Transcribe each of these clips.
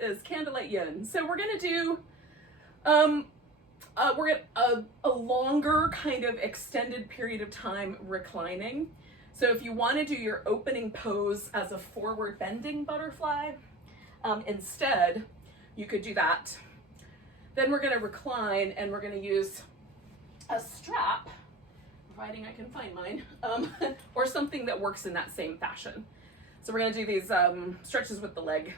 is Candlelight Yin. So we're gonna do a longer kind of extended period of time reclining. So if you want to do your opening pose as a forward bending butterfly, instead, you could do that. Then we're gonna recline and we're gonna use a strap, providing I can find mine, or something that works in that same fashion. So we're gonna do these stretches with the leg.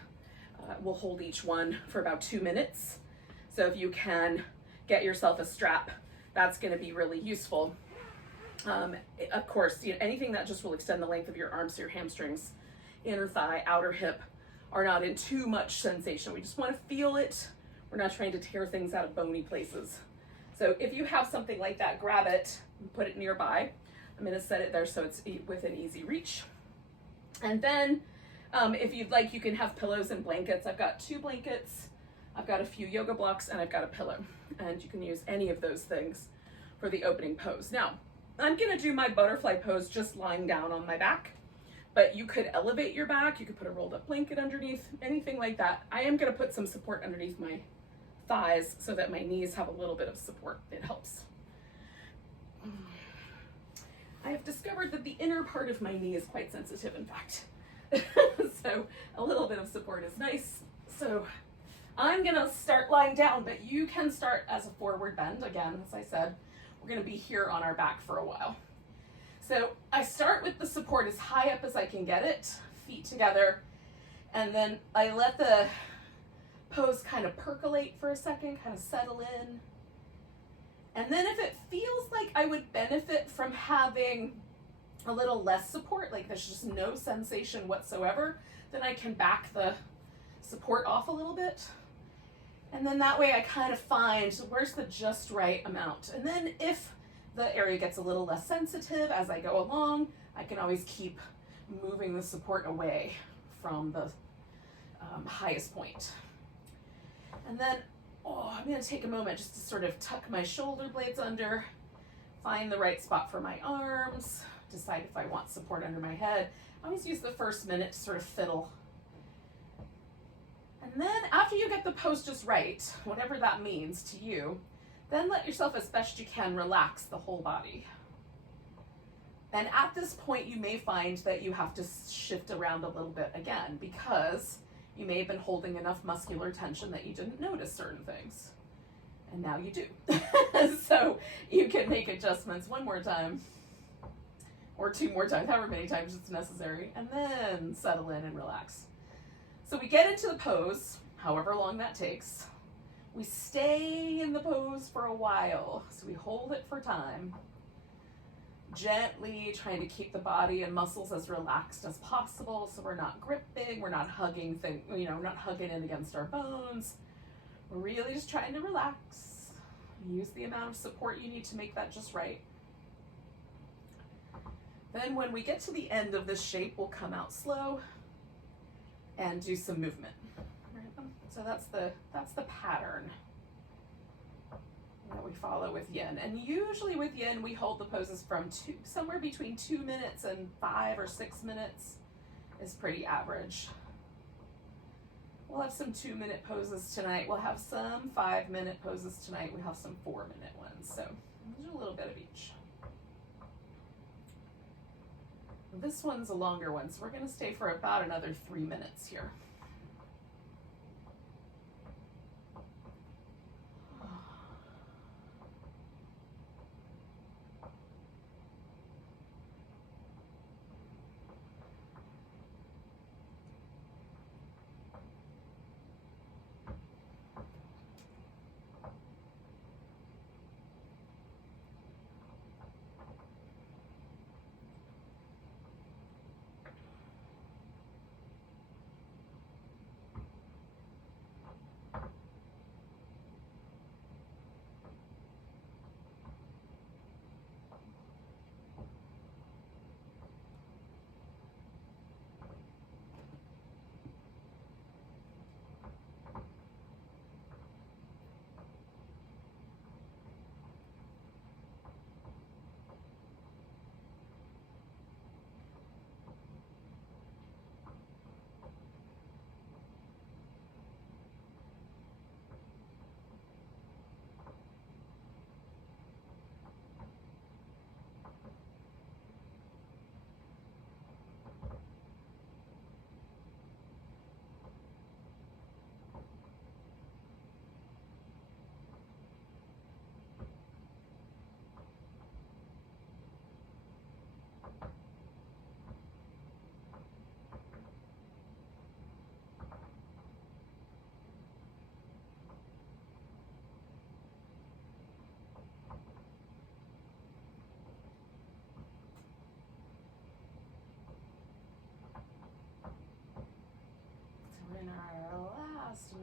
We'll hold each one for about 2 minutes. So if you can get yourself a strap, that's gonna be really useful. Of course, anything that just will extend the length of your arms, so your hamstrings, inner thigh, outer hip, are not in too much sensation. We just wanna feel it. We're not trying to tear things out of bony places. So if you have something like that, grab it and put it nearby. I'm gonna set it there so it's within easy reach. And then if you'd like, you can have pillows and blankets. I've got 2 blankets, I've got a few yoga blocks, and I've got a pillow. And you can use any of those things for the opening pose. Now, I'm gonna do my butterfly pose just lying down on my back, but you could elevate your back, you could put a rolled up blanket underneath, anything like that. I am gonna put some support underneath my thighs so that my knees have a little bit of support. It helps. I have discovered that the inner part of my knee is quite sensitive, in fact. So a little bit of support is nice. So I'm gonna start lying down, but you can start as a forward bend. Again, as I said, we're gonna be here on our back for a while. So I start with the support as high up as I can get it, feet together, and then I let the pose kind of percolate for a second, kind of settle in. And then if it feels like I would benefit from having a little less support, like there's just no sensation whatsoever, then I can back the support off a little bit. And then that way I kind of find where's the just right amount. And then if the area gets a little less sensitive as I go along, I can always keep moving the support away from the highest point. And then I'm going to take a moment just to sort of tuck my shoulder blades under, find the right spot for my arms, decide if I want support under my head. I always use the first minute to sort of fiddle. And then after you get the pose just right, whatever that means to you, then let yourself, as best you can, relax the whole body. And at this point, you may find that you have to shift around a little bit again, because you may have been holding enough muscular tension that you didn't notice certain things. And now you do. So you can make adjustments 1 more time, or 2 more times, however many times it's necessary, and then settle in and relax. So we get into the pose, however long that takes. We stay in the pose for a while, so we hold it for time, gently trying to keep the body and muscles as relaxed as possible, so we're not gripping, we're not hugging not hugging in against our bones. We're really just trying to relax. Use the amount of support you need to make that just right. Then when we get to the end of this shape, we'll come out slow and do some movement. So that's the pattern that we follow with yin. And usually with yin, we hold the poses from somewhere between 2 minutes and 5 or 6 minutes is pretty average. We'll have some 2-minute poses tonight. We'll have some 5-minute poses tonight. We have some 4-minute ones. So we'll do a little bit of each. This one's a longer one, so we're going to stay for about another 3 minutes here.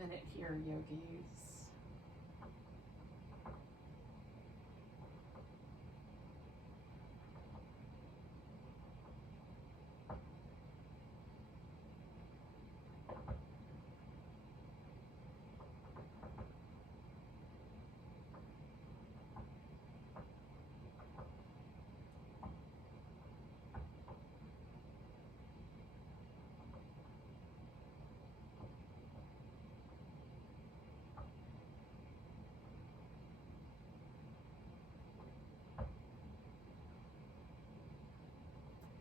minute here, yogis.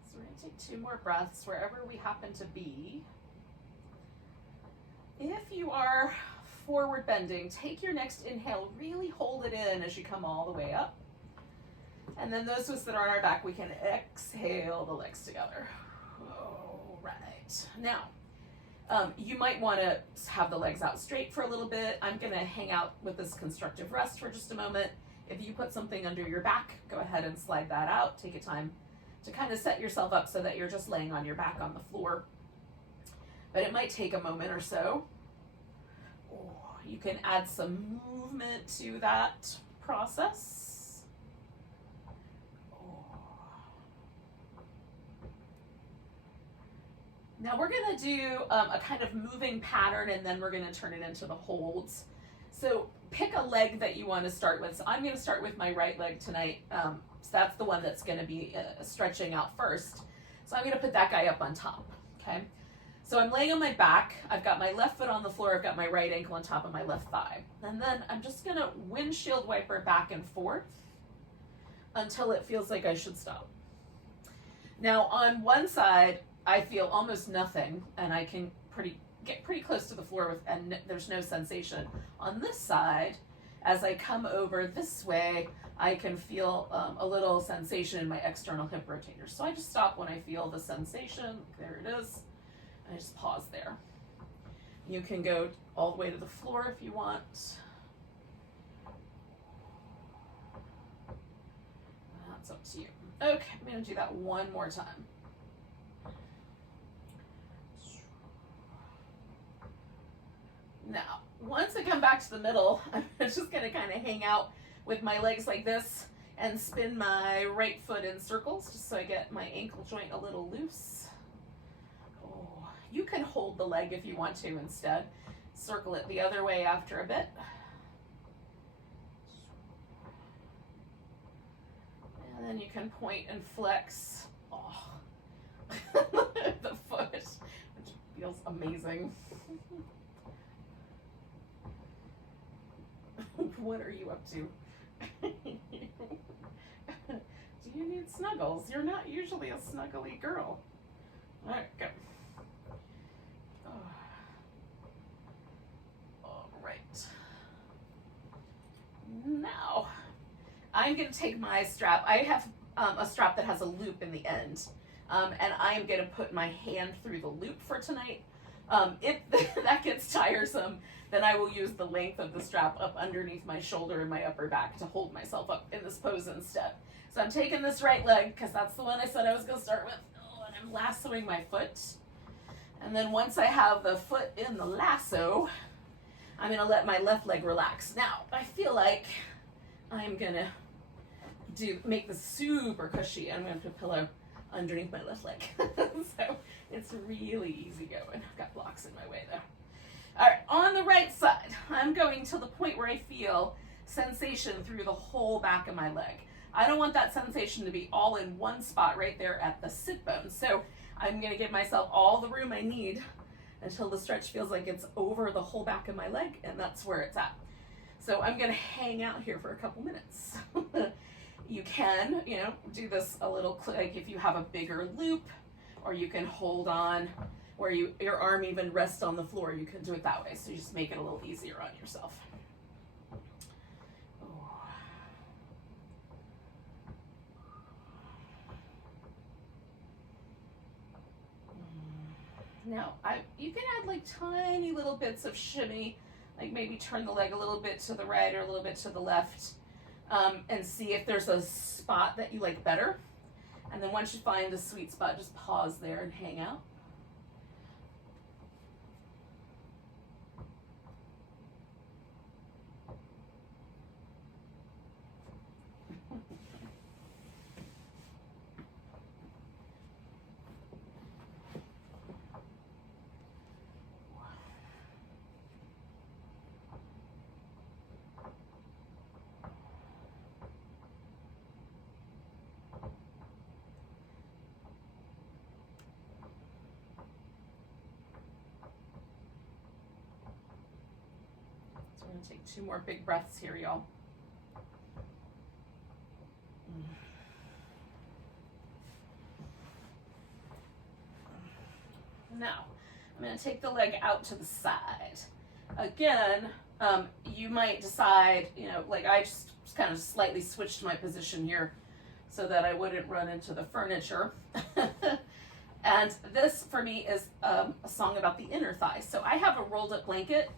So we're going to take 2 more breaths wherever we happen to be. If you are forward bending, take your next inhale, really hold it in as you come all the way up. And then those of us that are on our back, we can exhale the legs together. All right. Now, you might want to have the legs out straight for a little bit. I'm going to hang out with this constructive rest for just a moment. If you put something under your back, go ahead and slide that out. Take a time to kind of set yourself up so that you're just laying on your back on the floor. But it might take a moment or so. You can add some movement to that process. Now we're going to do a kind of moving pattern, and then we're going to turn it into the holds. So pick a leg that you want to start with. So I'm going to start with my right leg tonight. So that's the one that's going to be stretching out first. So I'm going to put that guy up on top, okay? So I'm laying on my back. I've got my left foot on the floor. I've got my right ankle on top of my left thigh. And then I'm just going to windshield wiper back and forth until it feels like I should stop. Now on one side, I feel almost nothing, and I can get pretty close to the floor with, and there's no sensation. On this side, as I come over this way, I can feel a little sensation in my external hip rotators. So I just stop when I feel the sensation. There it is. I just pause there. You can go all the way to the floor if you want. That's up to you. Okay, I'm going to do that one more time. Now, once I come back to the middle, I'm just going to kind of hang out with my legs like this and spin my right foot in circles just so I get my ankle joint a little loose. Oh, you can hold the leg if you want to instead. Circle it the other way after a bit. And then you can point and flex. Oh, the foot, which feels amazing. What are you up to? Do you need snuggles? You're not usually a snuggly girl. All right, go. All right. Now, I'm going to take my strap. I have a strap that has a loop in the end, and I'm going to put my hand through the loop for tonight. If that gets tiresome, then I will use the length of the strap up underneath my shoulder and my upper back to hold myself up in this pose instead. So I'm taking this right leg, because that's the one I said I was going to start with, and I'm lassoing my foot. And then once I have the foot in the lasso, I'm going to let my left leg relax. Now, I feel like I'm going to make this super cushy. I'm going to put a pillow underneath my left leg. So it's really easy going. I've got blocks in my way though. All right, on the right side, I'm going to the point where I feel sensation through the whole back of my leg. I don't want that sensation to be all in one spot right there at the sit bone. So I'm going to give myself all the room I need until the stretch feels like it's over the whole back of my leg, and that's where it's at. So I'm going to hang out here for a couple minutes. You can, do this a little, like if you have a bigger loop, or you can hold on where your arm even rests on the floor. You can do it that way. So you just make it a little easier on yourself. Oh. Now, you can add like tiny little bits of shimmy, like maybe turn the leg a little bit to the right or a little bit to the left. And see if there's a spot that you like better. And then once you find the sweet spot, just pause there and hang out. I'm gonna take 2 more big breaths here, y'all. Now, I'm going to take the leg out to the side. Again, you might decide, you know, like I just kind of slightly switched my position here so that I wouldn't run into the furniture. And this, for me, is a song about the inner thigh. So I have a rolled up blanket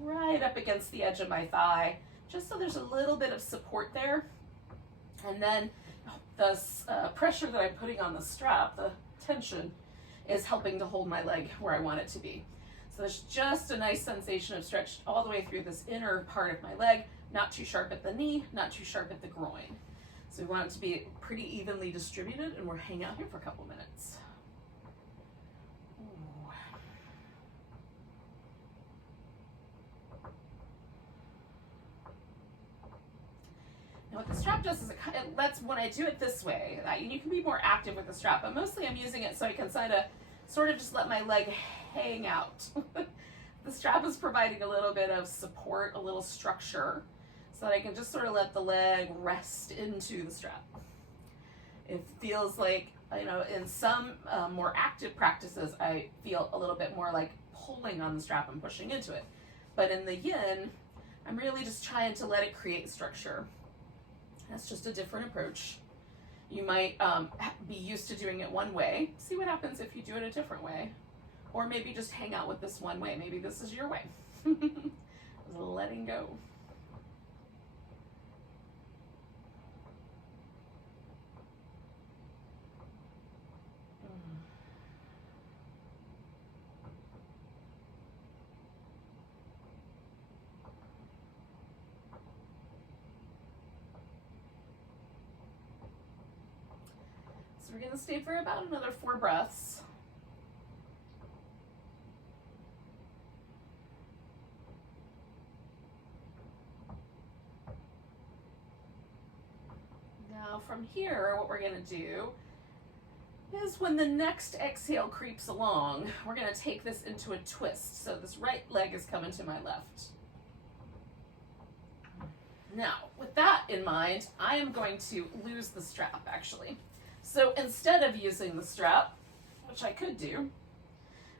right up against the edge of my thigh, just so there's a little bit of support there. And then the pressure that I'm putting on the strap, the tension, is helping to hold my leg where I want it to be. So there's just a nice sensation of stretch all the way through this inner part of my leg, not too sharp at the knee, not too sharp at the groin. So we want it to be pretty evenly distributed, and we'll hang out here for a couple minutes. Ooh. Now what the strap does is it lets, when I do it this way, you can be more active with the strap, but mostly I'm using it so I can sort of just let my leg hang out. The strap is providing a little bit of support, a little structure, so that I can just sort of let the leg rest into the strap. It feels like, you know, in some more active practices, I feel a little bit more like pulling on the strap and pushing into it. But in the yin, I'm really just trying to let it create structure. That's just a different approach. You might be used to doing it one way. See what happens if you do it a different way. Or maybe just hang out with this one way. Maybe this is your way. Letting go. So we're going to stay for about another 4 breaths. Now from here, what we're going to do is when the next exhale creeps along, we're going to take this into a twist. So this right leg is coming to my left. Now, with that in mind, I am going to lose the strap, actually. So instead of using the strap, which I could do,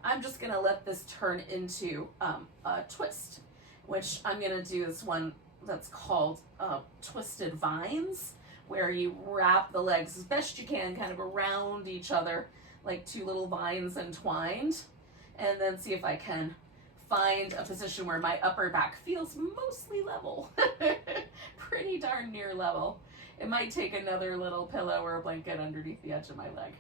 I'm just going to let this turn into a twist, which I'm going to do this one that's called twisted vines, where you wrap the legs as best you can kind of around each other like 2 little vines entwined, and then see if I can find a position where my upper back feels mostly level, pretty darn near level. It might take another little pillow or a blanket underneath the edge of my leg.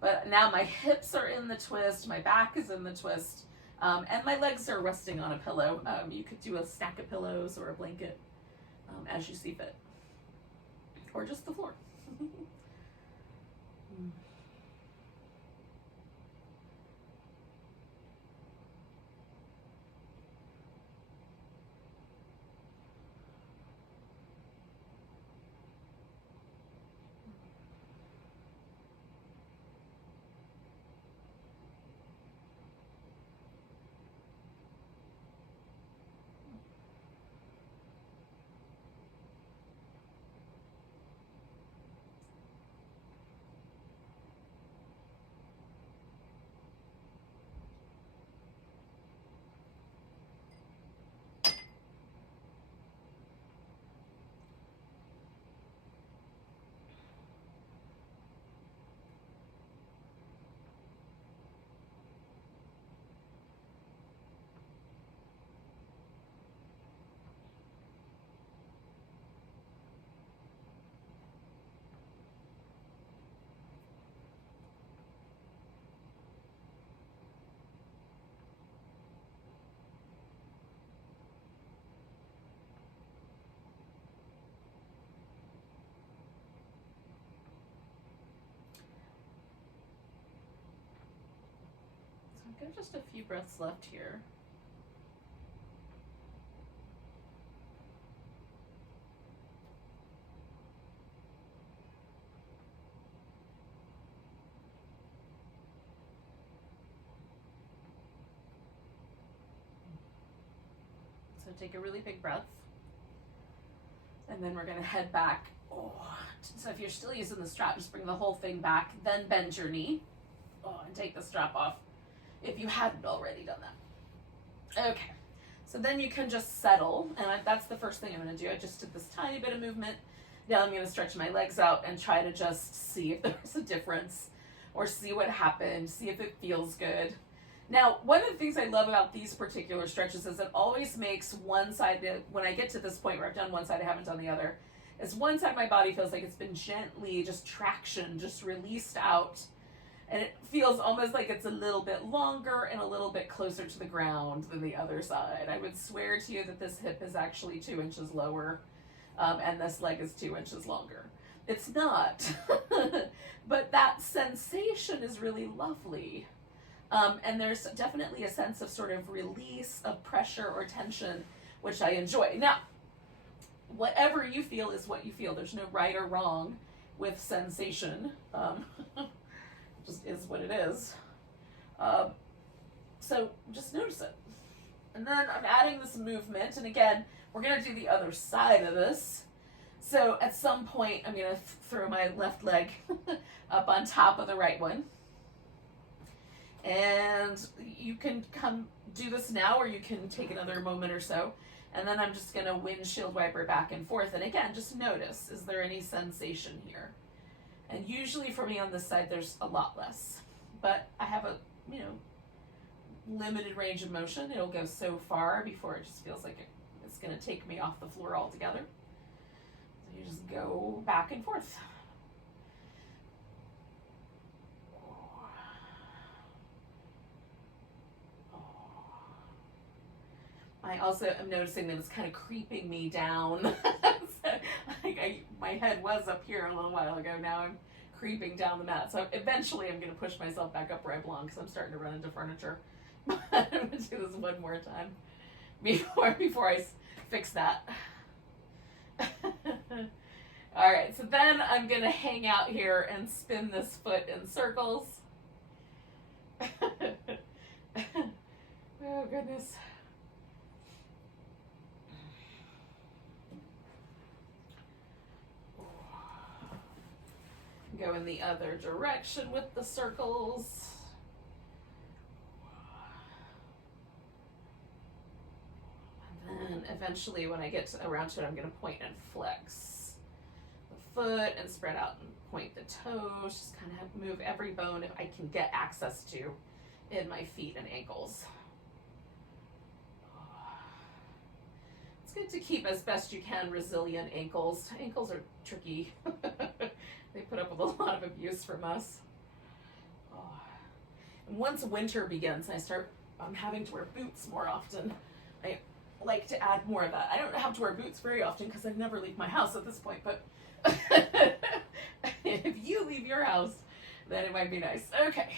But now my hips are in the twist, my back is in the twist, and my legs are resting on a pillow. You could do a stack of pillows or a blanket as you see fit, or just the floor. I've got just a few breaths left here. So take a really big breath. And then we're going to head back. Oh. So if you're still using the strap, just bring the whole thing back, then bend your knee. Oh, and take the strap off if you hadn't already done that. Okay. So then you can just settle, and that's the first thing I'm going to do. I just did this tiny bit of movement. Now I'm going to stretch my legs out and try to just see if there's a difference, or see what happened, see if it feels good. Now, one of the things I love about these particular stretches is it always makes one side, when I get to this point where I've done one side, I haven't done the other, is one side of my body feels like it's been gently, just traction, just released out. And it feels almost like it's a little bit longer and a little bit closer to the ground than the other side. I would swear to you that this hip is actually 2 inches lower, and this leg is 2 inches longer. It's not, but that sensation is really lovely. And there's definitely a sense of sort of release of pressure or tension, which I enjoy. Now, whatever you feel is what you feel. There's no right or wrong with sensation. Just is what it is. So just notice it. And then I'm adding this movement, and again, we're going to do the other side of this. So at some point, I'm going to throw my left leg up on top of the right one. And you can come do this now, or you can take another moment or so. And then I'm just going to windshield wiper back and forth. And again, just notice, is there any sensation here? And usually for me on this side, there's a lot less. But I have a, limited range of motion. It'll go so far before it just feels like it's going to take me off the floor altogether. So you just go back and forth. I also am noticing that it's kind of creeping me down. So, my head was up here a little while ago. Now I'm creeping down the mat. So eventually I'm going to push myself back up where I belong, because I'm starting to run into furniture. But I'm going to do this one more time before I fix that. All right, so then I'm going to hang out here and spin this foot in circles. Oh, goodness. Go in the other direction with the circles. And then eventually when I get around to it, I'm going to point and flex the foot and spread out and point the toes. Just kind of move every bone if I can get access to in my feet and ankles. It's good to keep, as best you can, resilient ankles. Ankles are tricky. They put up with a lot of abuse from us. Oh. And once winter begins, I'm having to wear boots more often. I like to add more of that. I don't have to wear boots very often because I never leave my house at this point, but if you leave your house, then it might be nice. Okay,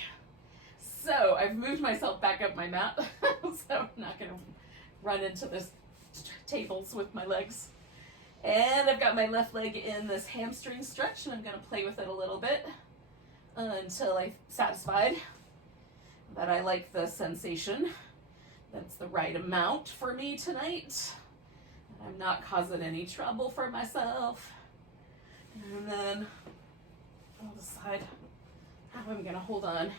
so I've moved myself back up my mat, so I'm not going to run into this tables with my legs. And I've got my left leg in this hamstring stretch, and I'm going to play with it a little bit until I'm satisfied that I like the sensation. That's the right amount for me tonight. I'm not causing any trouble for myself. And then I'll decide how I'm going to hold on.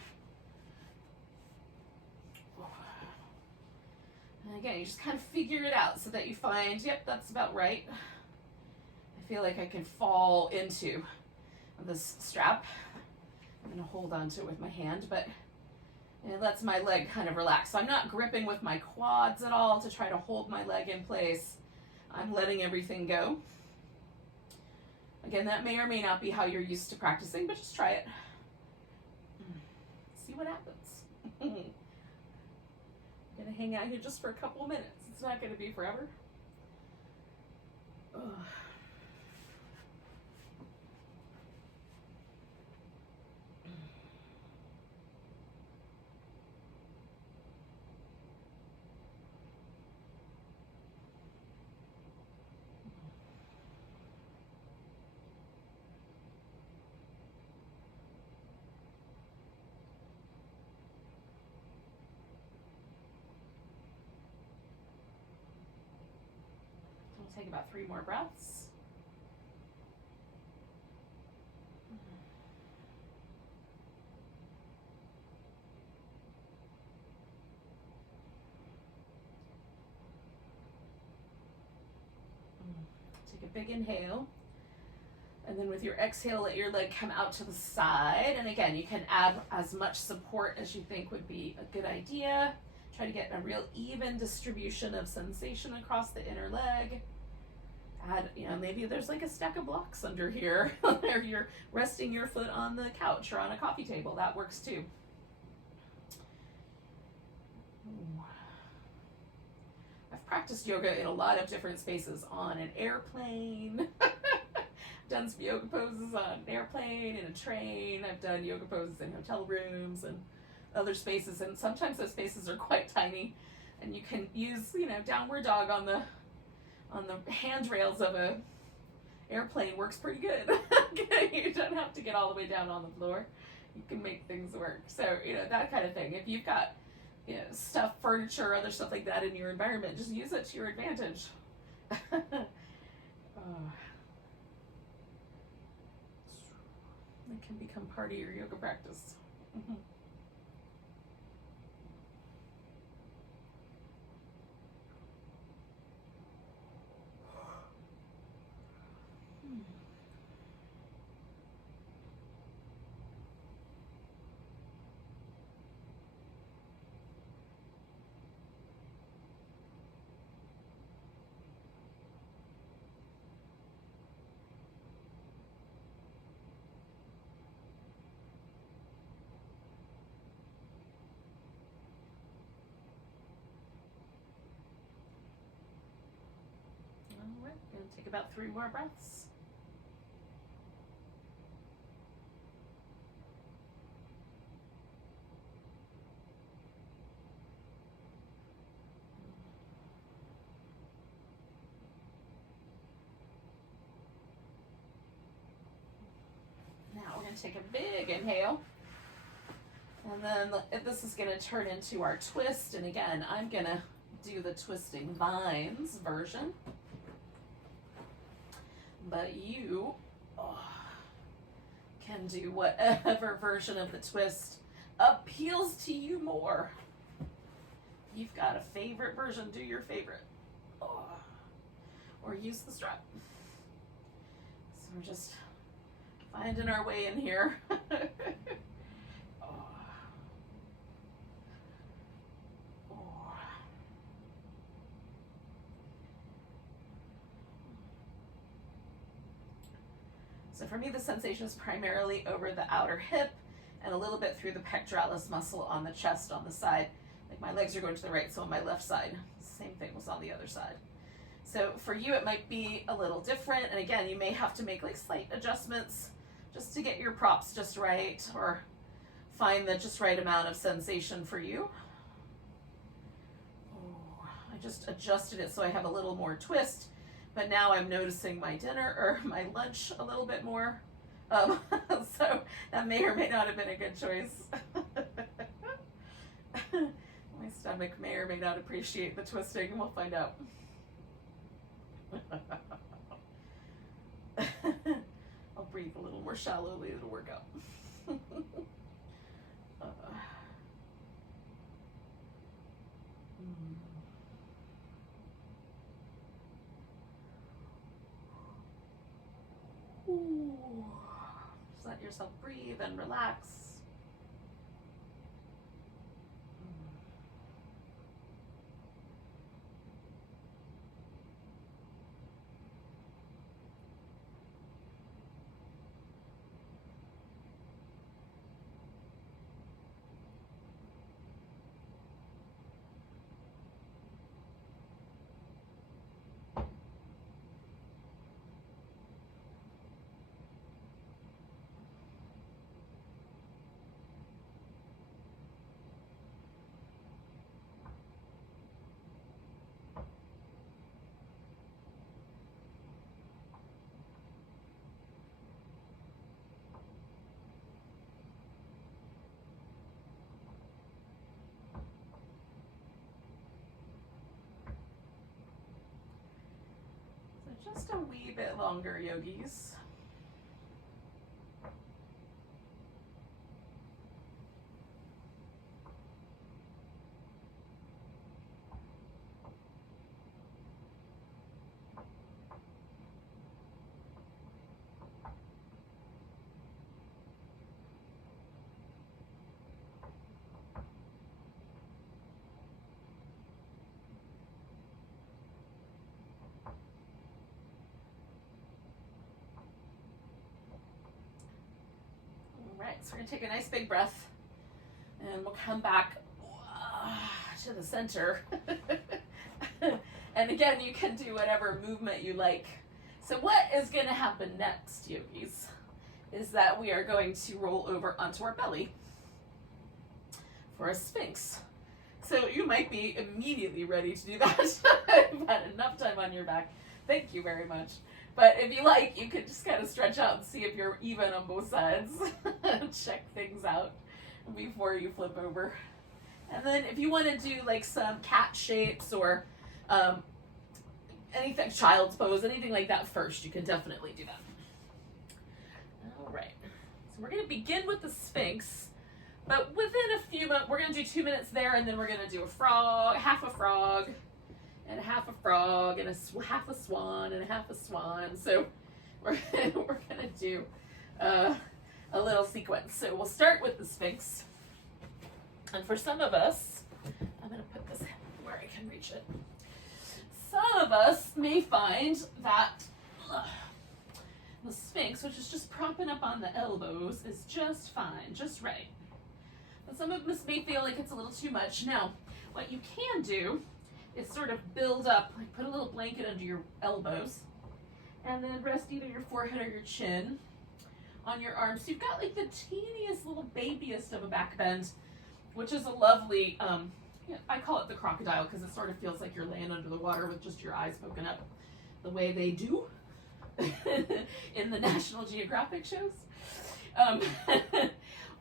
And again, you just kind of figure it out so that you find, yep, that's about right. I feel like I can fall into this strap. I'm going to hold on to it with my hand, but it lets my leg kind of relax. So I'm not gripping with my quads at all to try to hold my leg in place. I'm letting everything go. Again, that may or may not be how you're used to practicing, but just try it. See what happens. I'm going to hang out here just for a couple of minutes. It's not going to be forever. Ugh. take about 3 more breaths. Take a big inhale. And then with your exhale, let your leg come out to the side. And again, you can add as much support as you think would be a good idea. Try to get a real even distribution of sensation across the inner leg. Add, maybe there's like a stack of blocks under here, or you're resting your foot on the couch or on a coffee table. That works too. I've practiced yoga in a lot of different spaces, on an airplane. Done some yoga poses on an airplane, in a train. I've done yoga poses in hotel rooms and other spaces, and sometimes those spaces are quite tiny, and you can use downward dog on the handrails of a airplane. Works pretty good. You don't have to get all the way down on the floor. You can make things work. So that kind of thing. If you've got stuff, furniture, other stuff like that in your environment, just use it to your advantage. It can become part of your yoga practice. All right, going to take about 3 more breaths. Now we're going to take a big inhale. And then this is going to turn into our twist. And again, I'm going to do the twisting vines version. But you can do whatever version of the twist appeals to you more. If you've got a favorite version, do your favorite. Or use the strap. So we're just finding our way in here. So for me, the sensation is primarily over the outer hip and a little bit through the pectoralis muscle on the chest on the side. Like my legs are going to the right, so on my left side. Same thing was on the other side. So for you, it might be a little different. And again, you may have to make like slight adjustments just to get your props just right, or find the just right amount of sensation for you. I just adjusted it so I have a little more twist. But now I'm noticing my dinner or my lunch a little bit more. So that may or may not have been a good choice. My stomach may or may not appreciate the twisting, and we'll find out. I'll breathe a little more shallowly, it'll work out. Just let yourself breathe and relax. Just a wee bit longer, yogis. Right, so we're going to take a nice big breath, and we'll come back to the center. And again, you can do whatever movement you like. So what is going to happen next, yogis, is that we are going to roll over onto our belly for a Sphinx. So you might be immediately ready to do that. You've had enough time on your back. Thank you very much. But if you like, you could just kind of stretch out and see if you're even on both sides. Check things out before you flip over. And then if you want to do like some cat shapes or anything, child's pose, anything like that first, you can definitely do that. All right. So we're going to begin with the Sphinx. But within a few minutes, we're going to do 2 minutes there, and then we're going to do a frog, half a frog, and a half a frog, and half a swan, and a half a swan. So we're going to do a little sequence. So we'll start with the Sphinx. And for some of us, I'm going to put this where I can reach it. Some of us may find that the Sphinx, which is just propping up on the elbows, is just fine, just right. But some of us may feel like it's a little too much. Now, what you can do is sort of build up, like put a little blanket under your elbows, and then rest either your forehead or your chin on your arms. So you've got like the teeniest little babiest of a back bend, which is a lovely, I call it the crocodile because it sort of feels like you're laying under the water with just your eyes poking up the way they do in the National Geographic shows.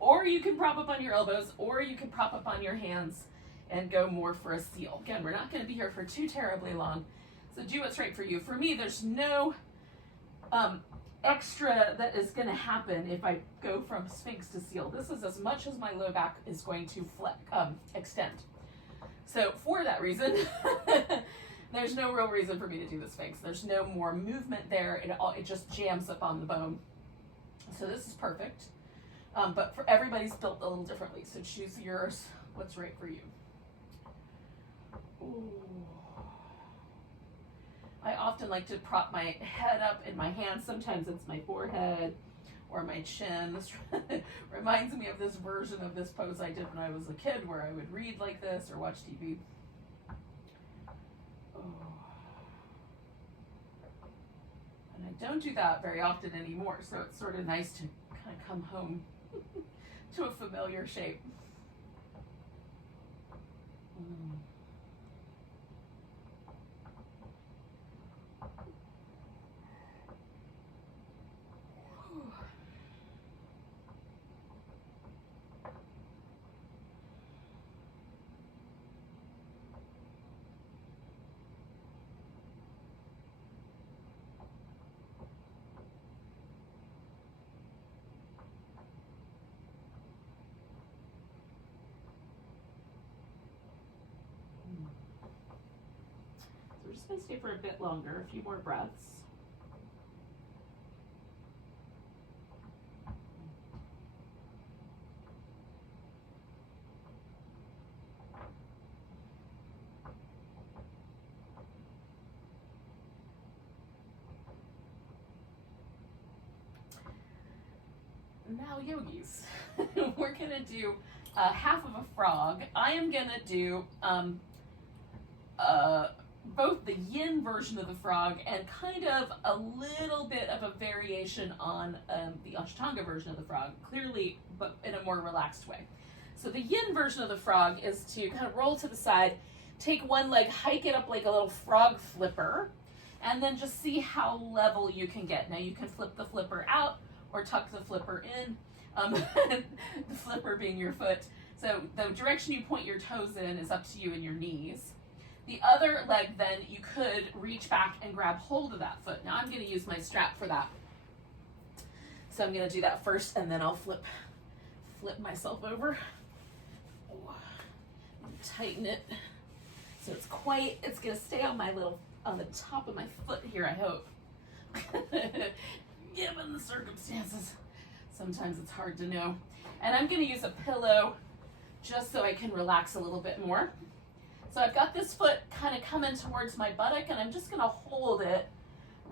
Or you can prop up on your elbows, or you can prop up on your hands and go more for a seal. Again, we're not going to be here for too terribly long, so do what's right for you. For me, there's no extra that is going to happen if I go from Sphinx to seal. This is as much as my low back is going to extend. So for that reason, there's no real reason for me to do the Sphinx. There's no more movement there. It just jams up on the bone. So this is perfect. But for everybody's built a little differently. So choose yours, what's right for you. Ooh. I often like to prop my head up in my hands. Sometimes it's my forehead or my chin. This reminds me of this version of this pose I did when I was a kid, where I would read like this or watch TV. Oh. And I don't do that very often anymore, so it's sort of nice to kind of come home to a familiar shape. We're just going to stay for a bit longer, a few more breaths. Now, yogis, we're going to do half of a frog. I am going to do both the yin version of the frog and kind of a little bit of a variation on the Ashtanga version of the frog, clearly, but in a more relaxed way. So the yin version of the frog is to kind of roll to the side, take one leg, hike it up like a little frog flipper, and then just see how level you can get. Now you can flip the flipper out or tuck the flipper in, the flipper being your foot. So the direction you point your toes in is up to you and your knees. The other leg, then, you could reach back and grab hold of that foot. Now I'm going to use my strap for that. So I'm going to do that first, and then I'll flip myself over. Tighten it so it's going to stay on the top of my foot here, I hope. Given the circumstances, sometimes it's hard to know. And I'm going to use a pillow just so I can relax a little bit more. So I've got this foot kind of coming towards my buttock, and I'm just going to hold it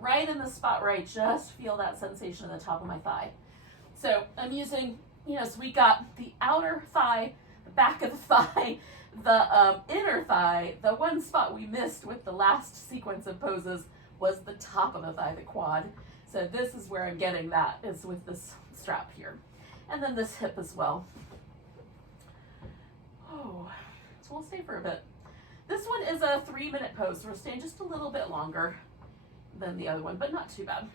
right in the spot where I just feel that sensation in the top of my thigh. So I'm using, so we got the outer thigh, the back of the thigh, the inner thigh. The one spot we missed with the last sequence of poses was the top of the thigh, the quad. So this is where I'm getting that, is with this strap here. And then this hip as well. Oh, so we'll stay for a bit. This one is a 3-minute pose, so we're staying just a little bit longer than the other one, but not too bad.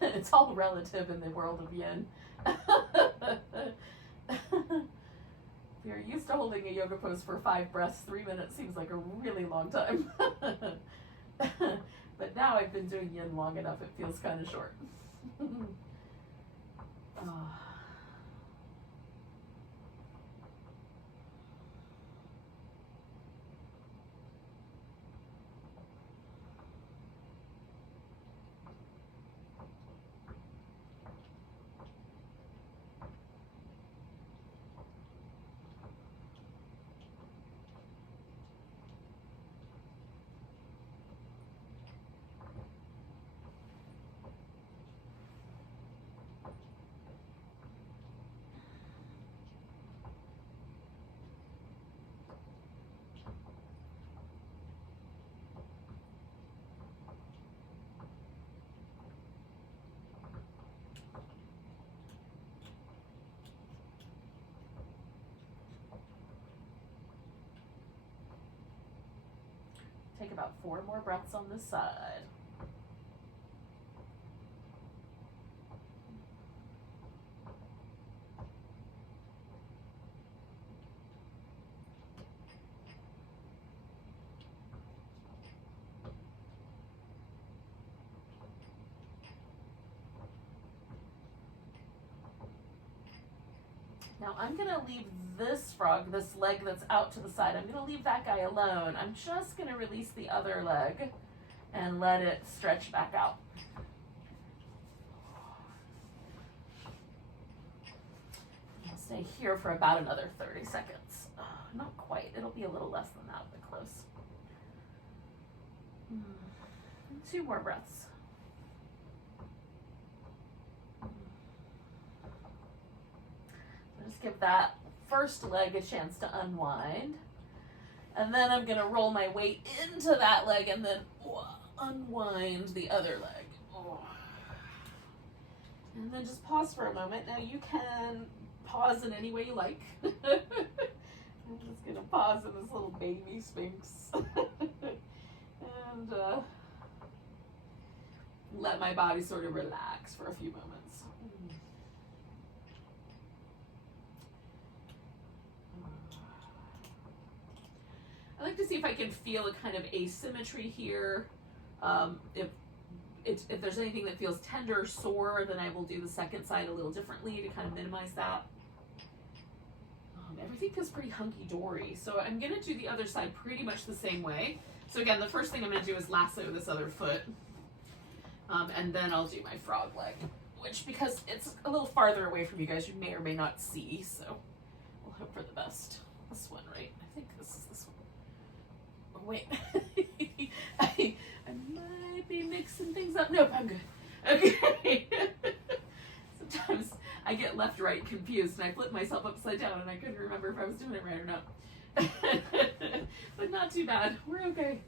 It's all relative in the world of yin. If you're used to holding a yoga pose for 5 breaths, 3 minutes seems like a really long time. But now I've been doing yin long enough, it feels kind of short. Take about 4 more breaths on this side. Now I'm going to leave this frog, this leg that's out to the side, I'm going to leave that guy alone. I'm just going to release the other leg and let it stretch back out. I'll stay here for about another 30 seconds. Not quite. It'll be a little less than that, but close. 2 more breaths. Just give that first leg a chance to unwind. And then I'm going to roll my weight into that leg and then unwind the other leg. And then just pause for a moment. Now you can pause in any way you like. I'm just going to pause in this little baby sphinx. And let my body sort of relax for a few moments. I like to see if I can feel a kind of asymmetry here. If there's anything that feels tender or sore, then I will do the second side a little differently to kind of minimize that. Everything feels pretty hunky-dory, so I'm going to do the other side pretty much the same way. So again, the first thing I'm going to do is lasso this other foot, and then I'll do my frog leg, which, because it's a little farther away from you guys, you may or may not see, so we'll hope for the best. This one, right? I think this is this one. Oh, wait. I might be mixing things up. Nope, I'm good. Okay. Sometimes I get left-right confused, and I flip myself upside down, and I couldn't remember if I was doing it right or not. But not too bad. We're okay.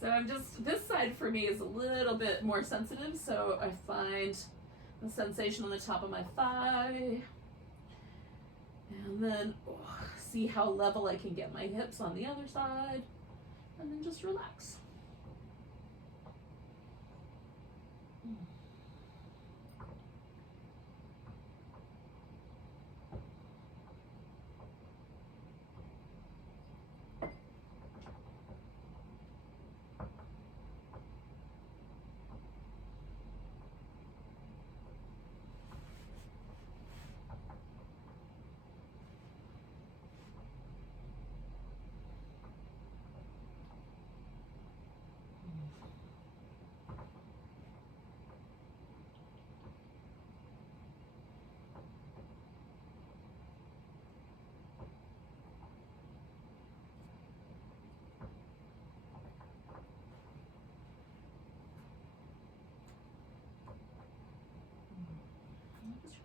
So I'm just, this side for me is a little bit more sensitive, so I find the sensation on the top of my thigh, and then see how level I can get my hips on the other side, and then just relax.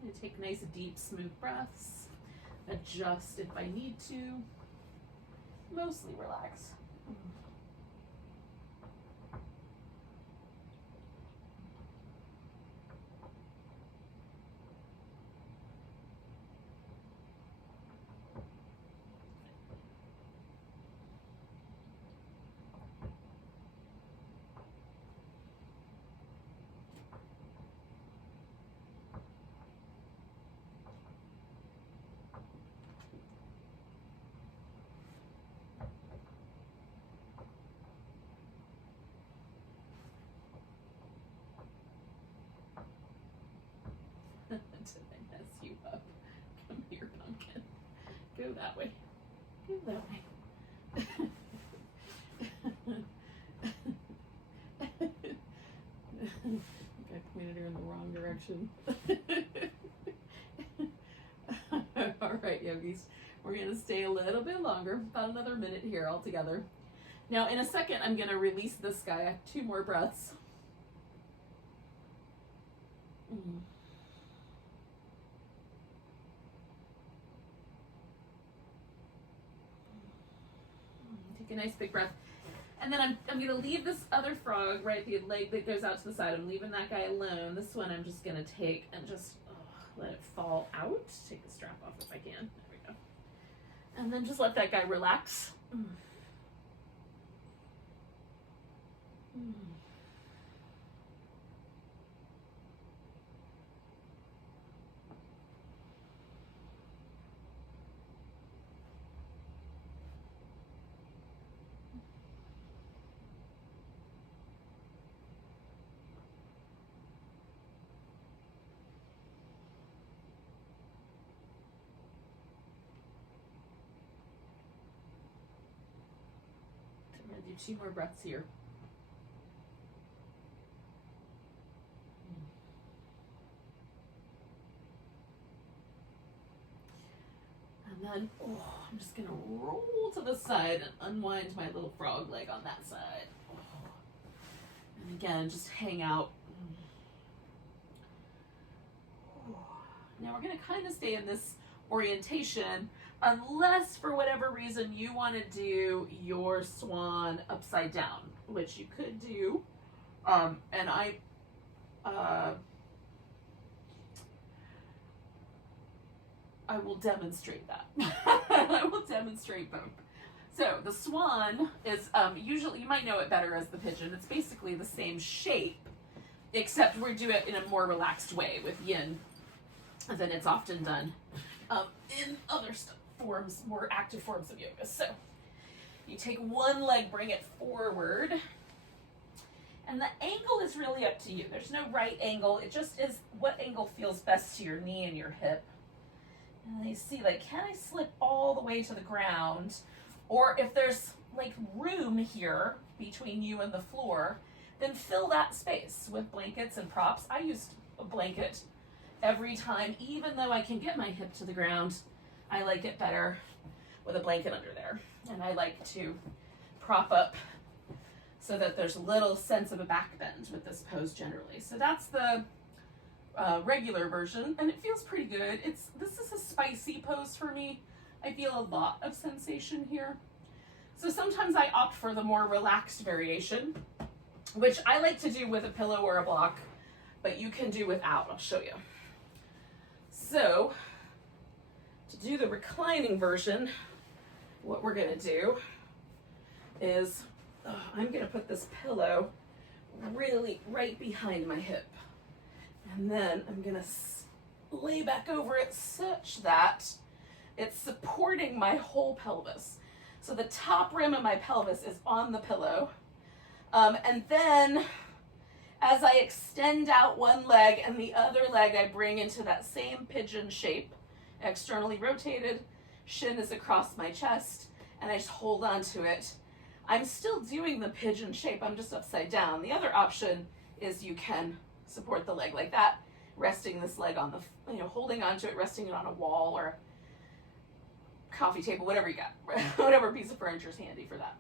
I'm gonna take nice, deep, smooth breaths. Adjust if I need to. Mostly relax. Did I mess you up? Come here, pumpkin. Go that way. Go that way. I think I pointed her in the wrong direction. All right, yogis. We're going to stay a little bit longer, about another minute here altogether. Now, in a second, I'm going to release this guy. I have 2 more breaths. Take a nice big breath. And then I'm going to leave this other frog, right, the leg that goes out to the side. I'm leaving that guy alone. This one I'm just going to take and just let it fall out. Take the strap off if I can. There we go. And then just let that guy relax. I'm going to do 2 more breaths here. And then, I'm just going to roll to the side and unwind my little frog leg on that side. And again, just hang out. Now we're going to kind of stay in this orientation unless for whatever reason you want to do your swan upside down, which you could do. And I will demonstrate that. I will demonstrate both. So the swan is usually, you might know it better as the pigeon. It's basically the same shape, except we do it in a more relaxed way with yin than it's often done in other forms, more active forms of yoga. So you take one leg, bring it forward, and the angle is really up to you. There's no right angle. It just is what angle feels best to your knee and your hip. And then you see, like, can I slip all the way to the ground? Or if there's like room here between you and the floor, then fill that space with blankets and props. I used a blanket every time, even though I can get my hip to the ground. I like it better with a blanket under there. And I like to prop up so that there's a little sense of a back bend with this pose generally. So that's the regular version, and it feels pretty good. This is a spicy pose for me. I feel a lot of sensation here. So sometimes I opt for the more relaxed variation, which I like to do with a pillow or a block, but you can do without. I'll show you. So to do the reclining version, what we're going to do is I'm going to put this pillow really right behind my hip. And then I'm going to lay back over it such that it's supporting my whole pelvis. So the top rim of my pelvis is on the pillow. And then as I extend out one leg and the other leg, I bring into that same pigeon shape, externally rotated, shin is across my chest, and I just hold on to it. I'm still doing the pigeon shape, I'm just upside down. The other option is you can support the leg like that, resting this leg on the, holding onto it, resting it on a wall or coffee table, whatever you got, whatever piece of furniture is handy for that.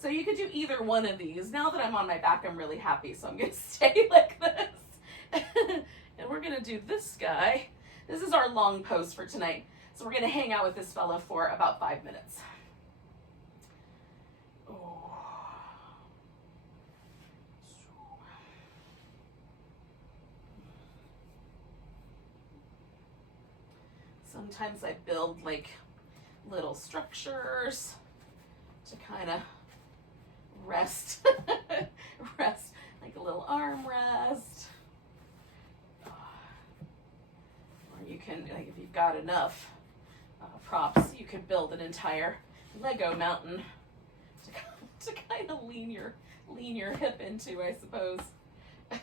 So you could do either one of these. Now that I'm on my back, I'm really happy, so I'm going to stay like this. And then we're gonna do this guy. This is our long pose for tonight. So we're gonna hang out with this fella for about 5 minutes. Oh. Sometimes I build like little structures to kind of rest, rest, like a little arm rest. Or you can, like if you've got enough props, you can build an entire Lego mountain to kind of lean your hip into, I suppose.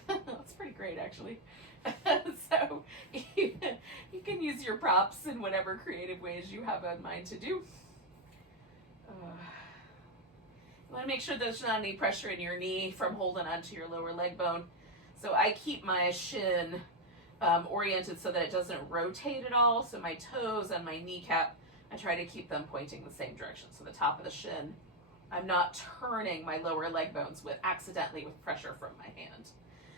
That's pretty great, actually. So you can use your props in whatever creative ways you have in mind to do. You want to make sure there's not any pressure in your knee from holding onto your lower leg bone. So I keep my shin oriented so that it doesn't rotate at all. So my toes and my kneecap, I try to keep them pointing the same direction. So the top of the shin, I'm not turning my lower leg bones accidentally with pressure from my hand.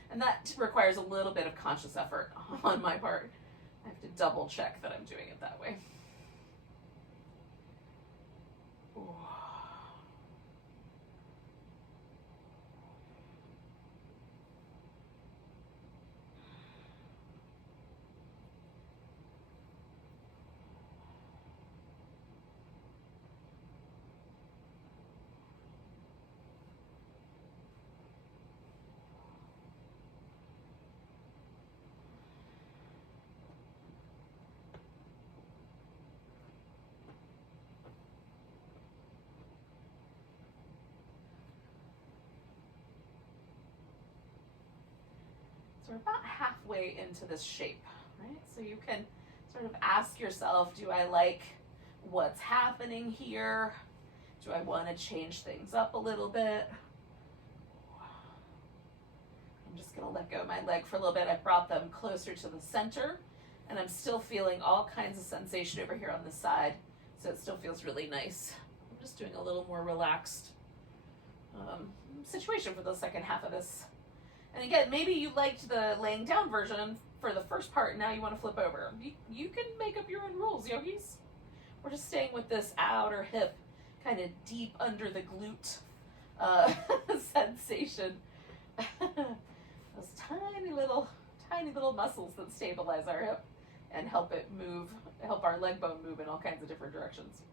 And that requires a little bit of conscious effort on my part. I have to double check that I'm doing it that way. Ooh. So we're about halfway into this shape, right? So you can sort of ask yourself, do I like what's happening here? Do I want to change things up a little bit? I'm just going to let go of my leg for a little bit. I brought them closer to the center, and I'm still feeling all kinds of sensation over here on the side, so it still feels really nice. I'm just doing a little more relaxed situation for the second half of this. And again, maybe you liked the laying down version for the first part, and now you want to flip over. You can make up your own rules, yogis. We're just staying with this outer hip, kind of deep under the glute sensation. Those tiny little muscles that stabilize our hip and help it move, help our leg bone move in all kinds of different directions.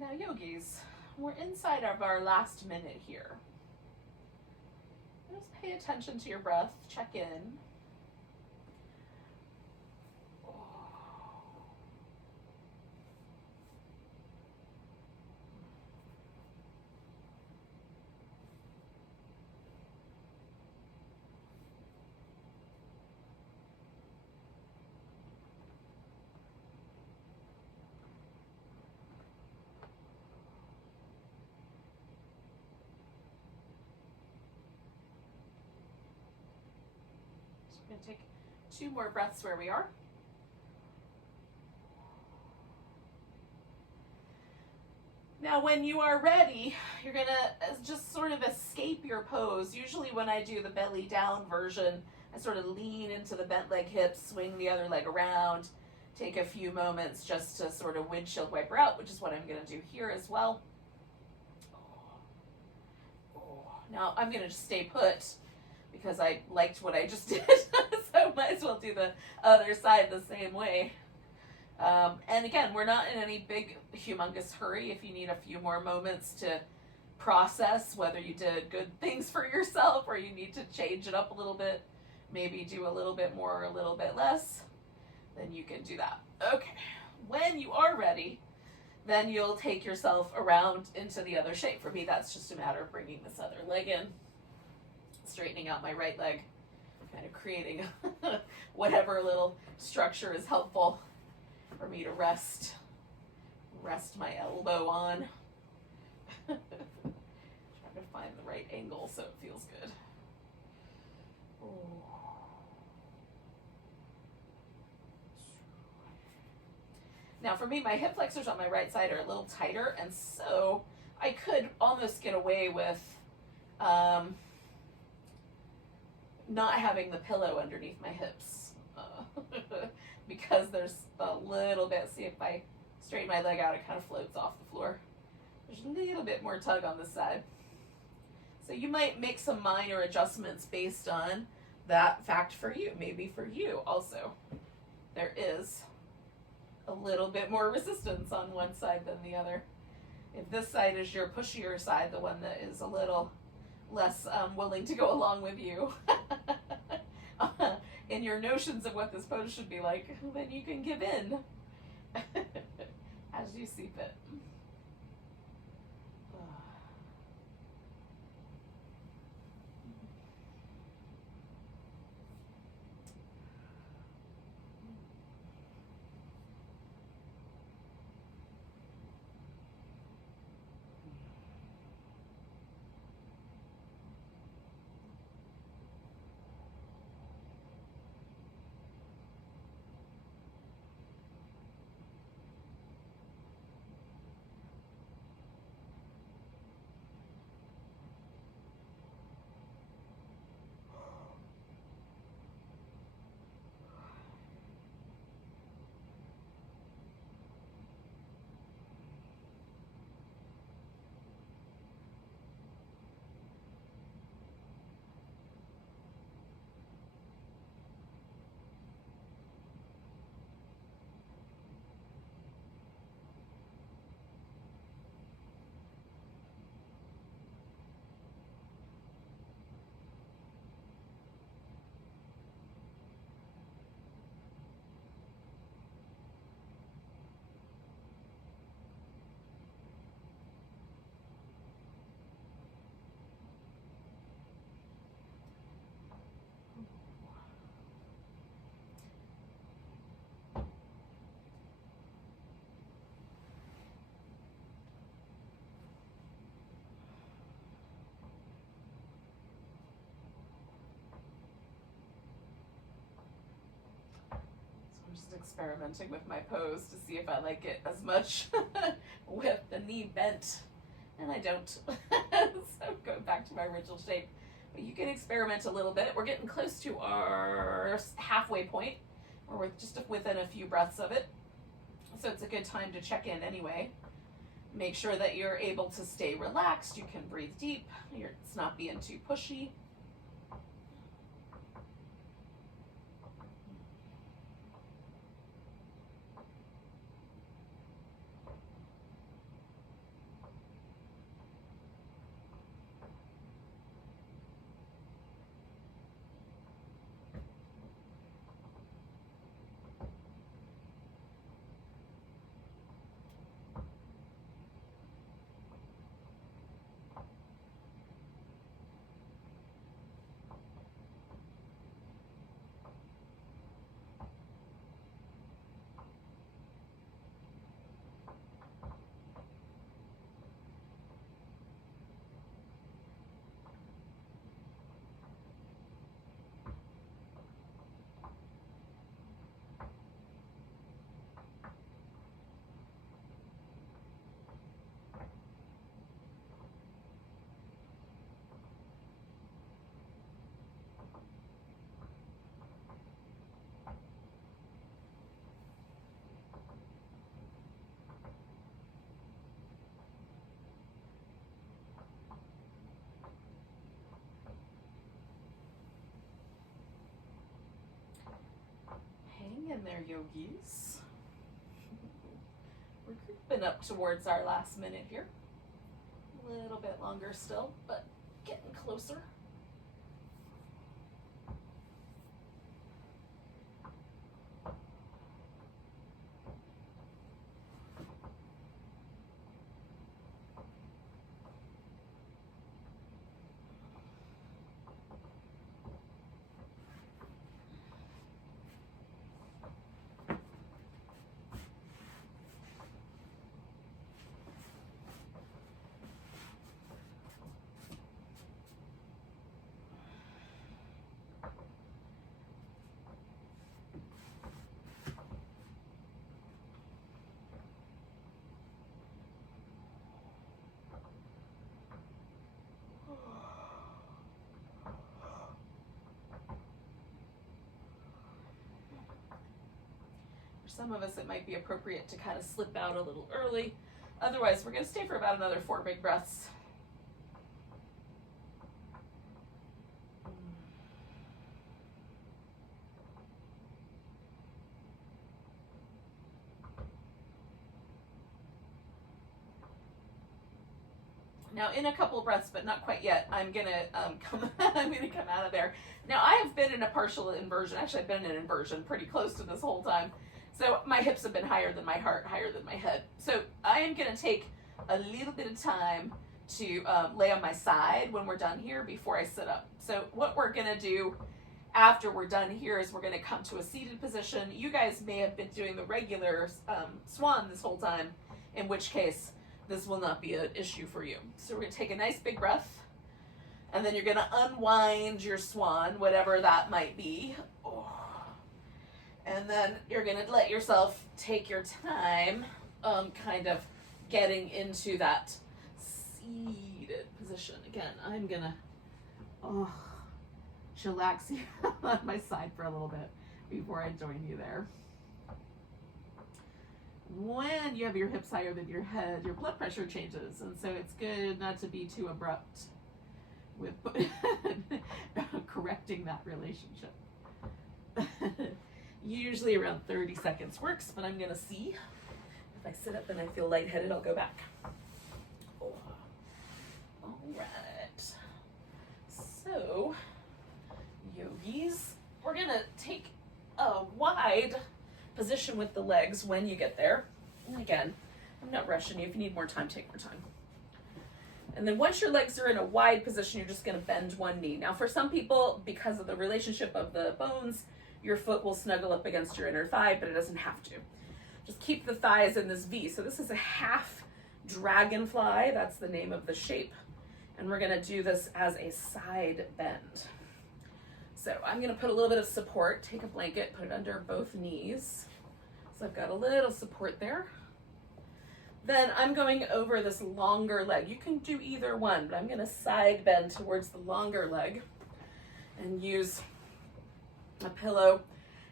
Now, yogis, we're inside of our last minute here. Just pay attention to your breath, check in. We're going to take 2 more breaths where we are. Now, when you are ready, you're going to just sort of escape your pose. Usually when I do the belly down version, I sort of lean into the bent leg hips, swing the other leg around, take a few moments just to sort of windshield wiper out, which is what I'm going to do here as well. Now, I'm going to just stay put because I liked what I just did. So So might as well do the other side the same way. And again, we're not in any big, humongous hurry. If you need a few more moments to process whether you did good things for yourself or you need to change it up a little bit, maybe do a little bit more or a little bit less, then you can do that. Okay, when you are ready, then you'll take yourself around into the other shape. For me, that's just a matter of bringing this other leg in, straightening out my right leg, kind of creating whatever little structure is helpful for me to rest my elbow on. Trying to find the right angle so it feels good. Now for me, my hip flexors on my right side are a little tighter, and so I could almost get away with not having the pillow underneath my hips because there's a little bit, see if I straighten my leg out, it kind of floats off the floor. There's a little bit more tug on this side. So you might make some minor adjustments based on that fact for you. Maybe for you also, there is a little bit more resistance on one side than the other. If this side is your pushier side, the one that is a little less willing to go along with you in your notions of what this pose should be like, then you can give in as you see fit. I'm just experimenting with my pose to see if I like it as much with the knee bent, and I don't. So going back to my original shape. But you can experiment a little bit. We're getting close to our halfway point, or we're just within a few breaths of it. So it's a good time to check in anyway. Make sure that you're able to stay relaxed. You can breathe deep. It's not being too pushy. yogis. We're creeping up towards our last minute here. A little bit longer still, but getting closer. Some of us, it might be appropriate to kind of slip out a little early. Otherwise, we're going to stay for about another 4 big breaths. Now, in a couple breaths, but not quite yet, I'm gonna come out of there. Now, I have been in a partial inversion. Actually, I've been in an inversion pretty close to this whole time. So my hips have been higher than my heart, higher than my head. So I am gonna take a little bit of time to lay on my side when we're done here before I sit up. So what we're gonna do after we're done here is we're gonna come to a seated position. You guys may have been doing the regular swan this whole time, in which case this will not be an issue for you. So we're gonna take a nice big breath, and then you're gonna unwind your swan, whatever that might be. Oh. And then you're gonna let yourself take your time, kind of getting into that seated position. Again, I'm gonna chillax you on my side for a little bit before I join you there. When you have your hips higher than your head, your blood pressure changes, and so it's good not to be too abrupt with correcting that relationship. Usually around 30 seconds works, but I'm gonna see. If I sit up and I feel lightheaded, I'll go back. Oh. All right. So, yogis, we're gonna take a wide position with the legs when you get there. And again, I'm not rushing you. If you need more time, take more time. And then once your legs are in a wide position, you're just gonna bend one knee. Now for some people, because of the relationship of the bones, your foot will snuggle up against your inner thigh, but it doesn't have to. Just keep the thighs in this V. So this is a half dragonfly. That's the name of the shape. And we're gonna do this as a side bend. So I'm gonna put a little bit of support, take a blanket, put it under both knees. So I've got a little support there. Then I'm going over this longer leg. You can do either one, but I'm gonna side bend towards the longer leg and use a pillow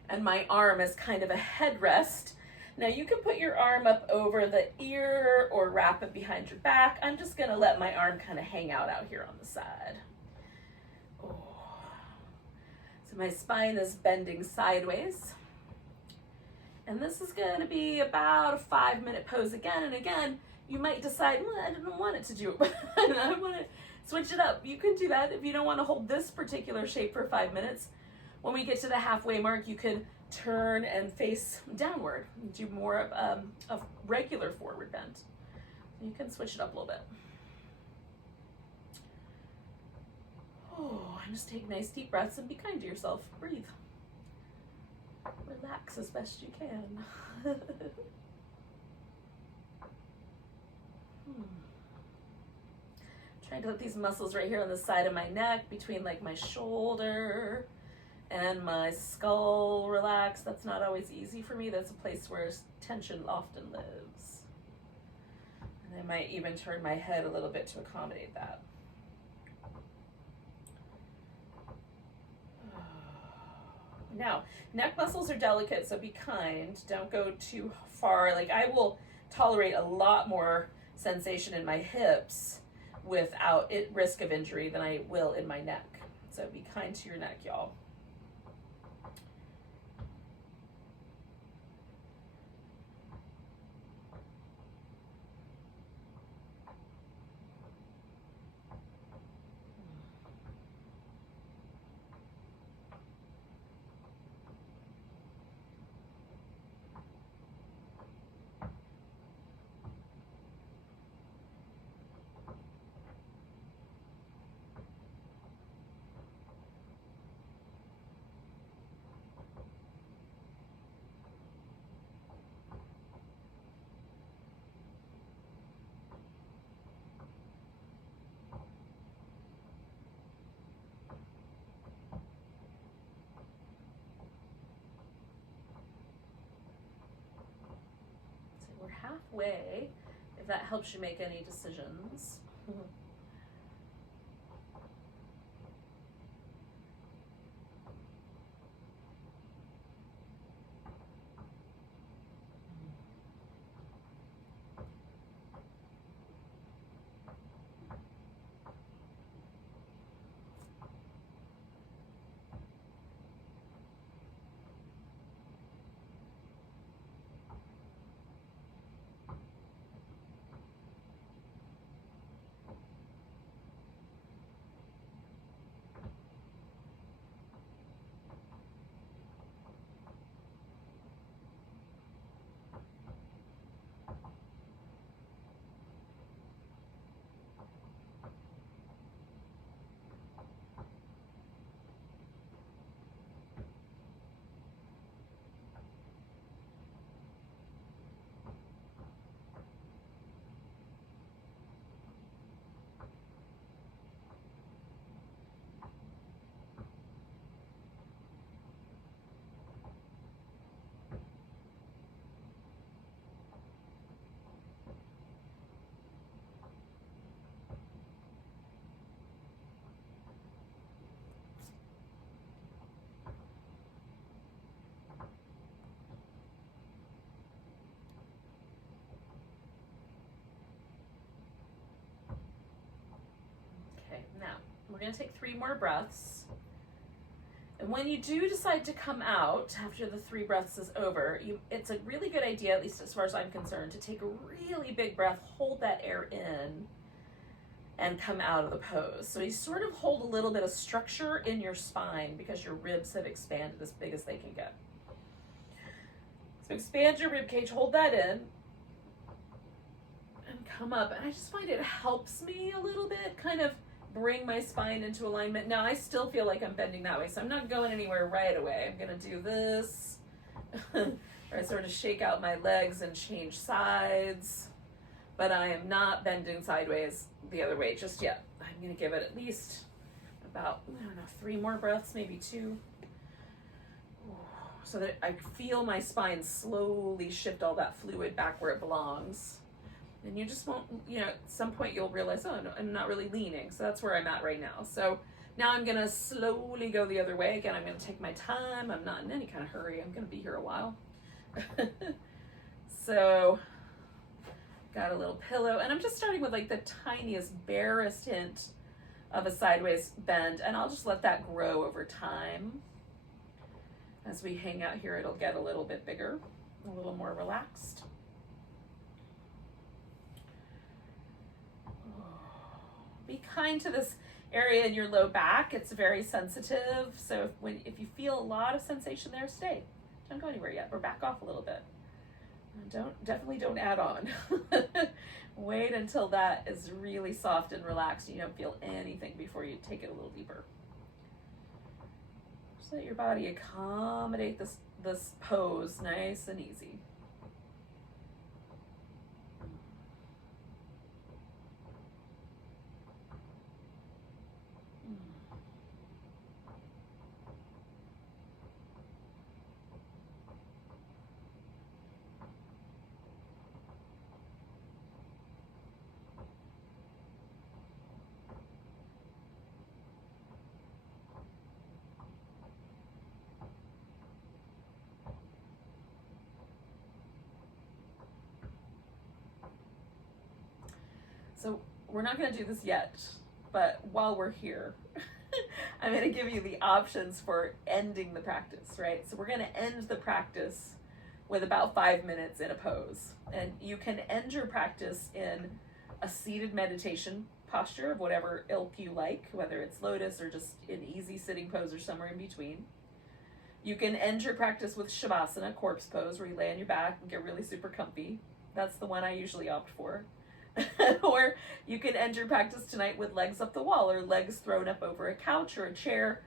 and my arm as kind of a headrest. Now you can put your arm up over the ear or wrap it behind your back. I'm just gonna let my arm kind of hang out here on the side. Oh. So my spine is bending sideways. And this is gonna be about a 5-minute pose again and again. You might decide, well, I didn't want it to do it, but I wanna switch it up. You can do that if you don't wanna hold this particular shape for 5 minutes. When we get to the halfway mark, you could turn and face downward. Do more of a regular forward bend. You can switch it up a little bit. Oh, and just take nice deep breaths and be kind to yourself. Breathe. Relax as best you can. Trying to let these muscles right here on the side of my neck, between like my shoulder and my skull relax. That's not always easy for me. That's a place where tension often lives. And I might even turn my head a little bit to accommodate that. Now, neck muscles are delicate, so be kind. Don't go too far. Like, I will tolerate a lot more sensation in my hips without risk of injury than I will in my neck. So be kind to your neck, y'all. halfway, if that helps you make any decisions. Okay, now we're going to take 3 more breaths. And when you do decide to come out after the 3 breaths is over, it's a really good idea, at least as far as I'm concerned, to take a really big breath, hold that air in, and come out of the pose. So you sort of hold a little bit of structure in your spine because your ribs have expanded as big as they can get. So expand your rib cage, hold that in, and come up. And I just find it helps me a little bit, kind of bring my spine into alignment. Now I still feel like I'm bending that way, so I'm not going anywhere right away. I'm gonna do this, or I sort of shake out my legs and change sides, but I am not bending sideways the other way just yet. I'm gonna give it at least about, I don't know, 3 more breaths, maybe 2, so that I feel my spine slowly shift all that fluid back where it belongs. And you just won't, at some point you'll realize, oh, no, I'm not really leaning. So that's where I'm at right now. So now I'm going to slowly go the other way. Again, I'm going to take my time. I'm not in any kind of hurry. I'm going to be here a while. So got a little pillow. And I'm just starting with like the tiniest, barest hint of a sideways bend. And I'll just let that grow over time. As we hang out here, it'll get a little bit bigger, a little more relaxed. Be kind to this area in your low back. It's very sensitive. So if you feel a lot of sensation there, stay. Don't go anywhere yet, or back off a little bit. Definitely don't add on. Wait until that is really soft and relaxed and you don't feel anything before you take it a little deeper. Just let your body accommodate this pose nice and easy. So we're not going to do this yet, but while we're here, I'm going to give you the options for ending the practice, right? So we're going to end the practice with about 5 minutes in a pose. And you can end your practice in a seated meditation posture of whatever ilk you like, whether it's lotus or just an easy sitting pose or somewhere in between. You can end your practice with shavasana, corpse pose, where you lay on your back and get really super comfy. That's the one I usually opt for. Or you can end your practice tonight with legs up the wall or legs thrown up over a couch or a chair,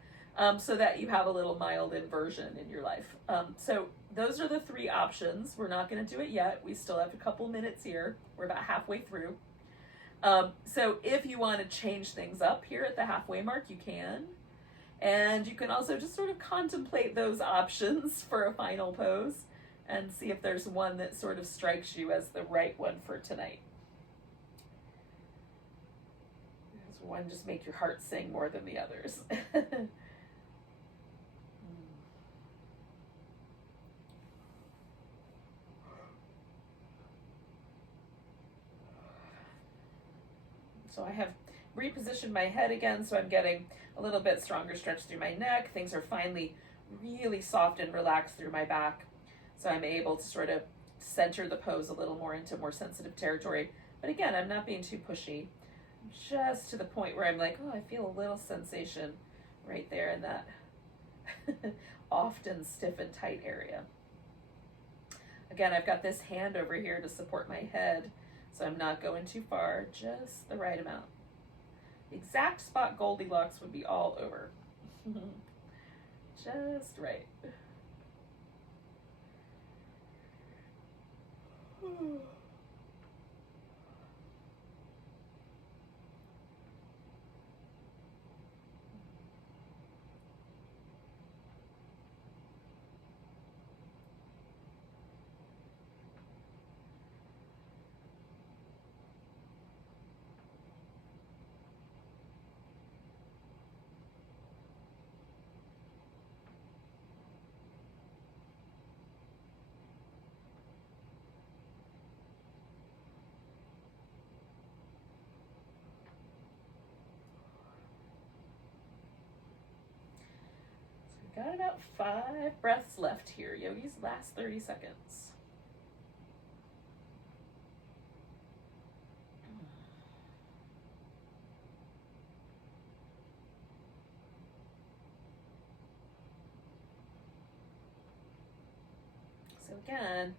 so that you have a little mild inversion in your life. So those are the 3 options. We're not going to do it yet. We still have a couple minutes here. We're about halfway through. So if you want to change things up here at the halfway mark, you can. And you can also just sort of contemplate those options for a final pose and see if there's one that sort of strikes you as the right one for tonight. Does one just make your heart sing more than the others? So I have repositioned my head again, so I'm getting a little bit stronger stretch through my neck. Things are finally really soft and relaxed through my back. So I'm able to sort of center the pose a little more into more sensitive territory. But again, I'm not being too pushy. Just to the point where I'm like, oh, I feel a little sensation right there in that often stiff and tight area. Again, I've got this hand over here to support my head. So I'm not going too far, just the right amount. The exact spot Goldilocks would be all over. Just right. Got about 5 breaths left here, yogis. Last 30 seconds. So again,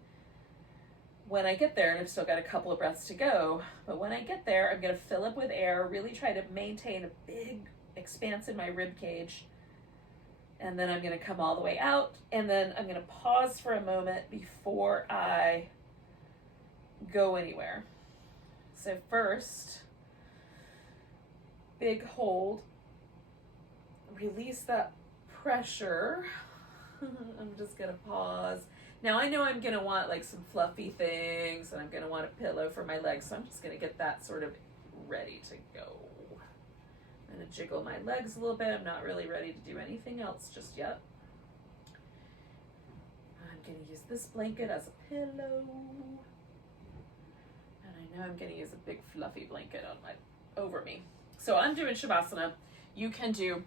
when I get there, and I've still got a couple of breaths to go, but when I get there, I'm going to fill up with air, really try to maintain a big expanse in my rib cage. And then I'm going to come all the way out, and then I'm going to pause for a moment before I go anywhere. So first, big hold, release that pressure. I'm just going to pause. Now I know I'm going to want like some fluffy things, and I'm going to want a pillow for my legs, so I'm just going to get that sort of ready to go. I'm going to jiggle my legs a little bit. I'm not really ready to do anything else just yet. I'm going to use this blanket as a pillow. And I know I'm going to use a big fluffy blanket on over me. So I'm doing Shavasana. You can do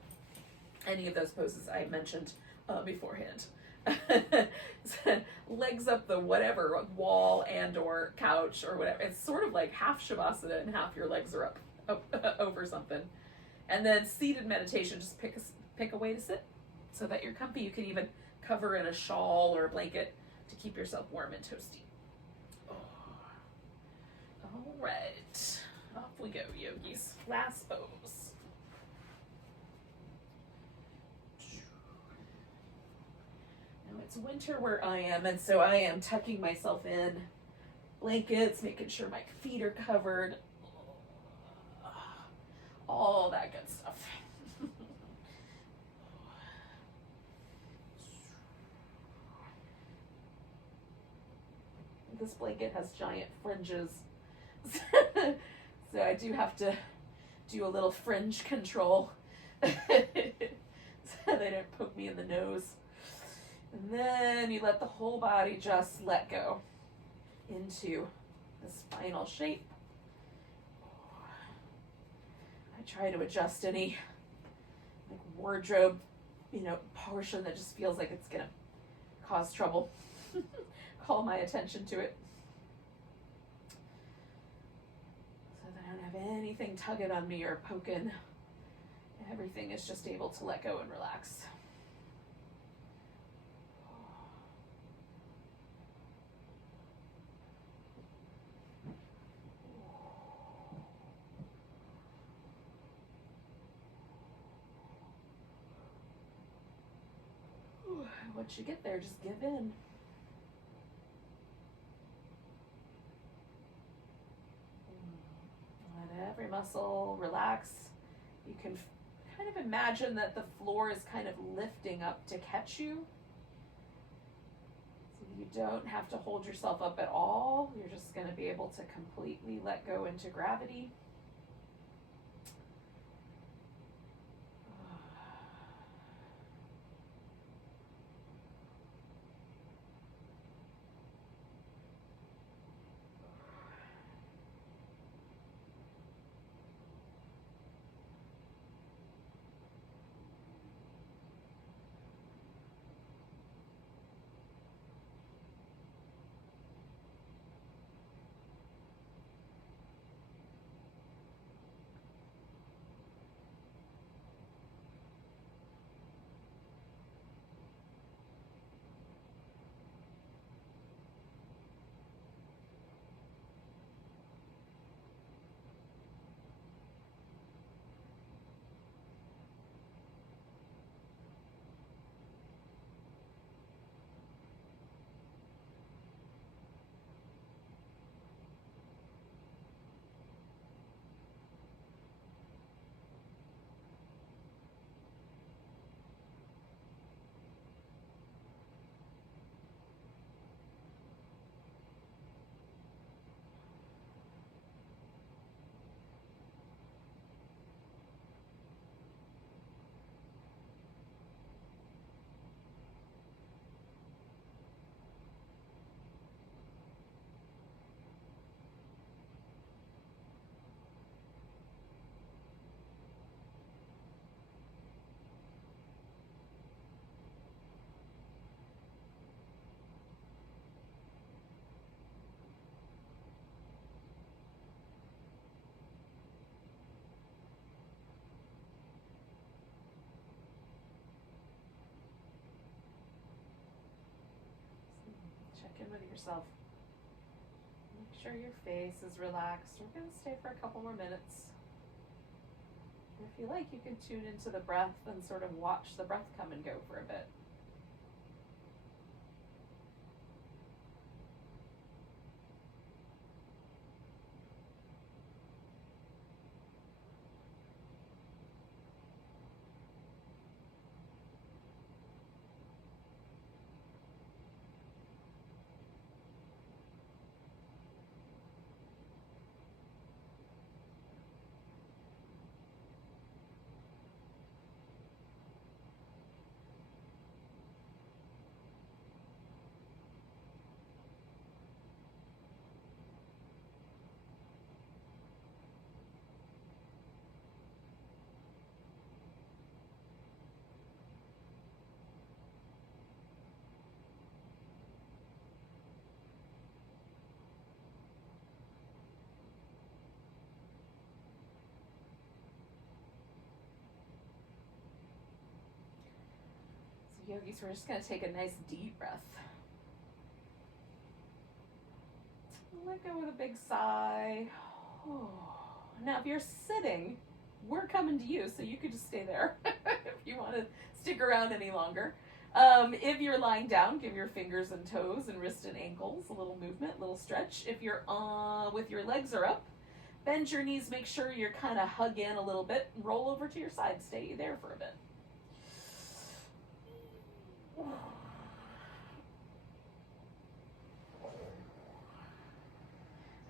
any of those poses I mentioned beforehand. Legs up the whatever wall and or couch or whatever. It's sort of like half Shavasana and half your legs are up over something. And then seated meditation, just pick a way to sit so that you're comfy. You can even cover in a shawl or a blanket to keep yourself warm and toasty. Oh. All right, off we go, yogis. Last pose. Now it's winter where I am, and so I am tucking myself in blankets, making sure my feet are covered. All that good stuff. This blanket has giant fringes. So I do have to do a little fringe control so they don't poke me in the nose. And then you let the whole body just let go into the spinal shape. Try to adjust any like wardrobe, portion that just feels like it's gonna cause trouble. Call my attention to it. So that I don't have anything tugging on me or poking. Everything is just able to let go and relax. Once you get there, just give in. Let every muscle relax. You can kind of imagine that the floor is kind of lifting up to catch you. So you You don't have to hold yourself up at all. You're just going to be able to completely let go into gravity. Check in with yourself. Make sure your face is relaxed. We're going to stay for a couple more minutes. If you like, you can tune into the breath and sort of watch the breath come and go for a bit. So yogis, we're just going to take a nice deep breath. Let go with a big sigh. Now, if you're sitting, we're coming to you, so you could just stay there if you want to stick around any longer. If you're lying down, give your fingers and toes and wrists and ankles a little movement, a little stretch. If you're with your legs are up, bend your knees, make sure you're kind of hug in a little bit, and roll over to your side. Stay there for a bit.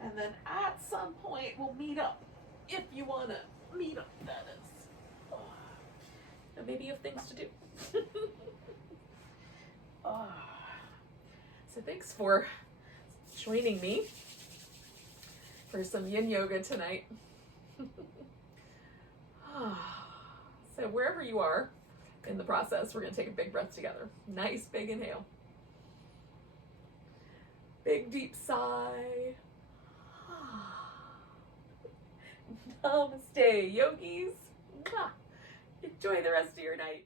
And then at some point, we'll meet up. If you want to meet up, that is. And maybe you have things to do. So thanks for joining me for some yin yoga tonight. So wherever you are in the process, we're going to take a big breath together. Nice big inhale. Big deep sigh. Namaste, yogis. Enjoy the rest of your night.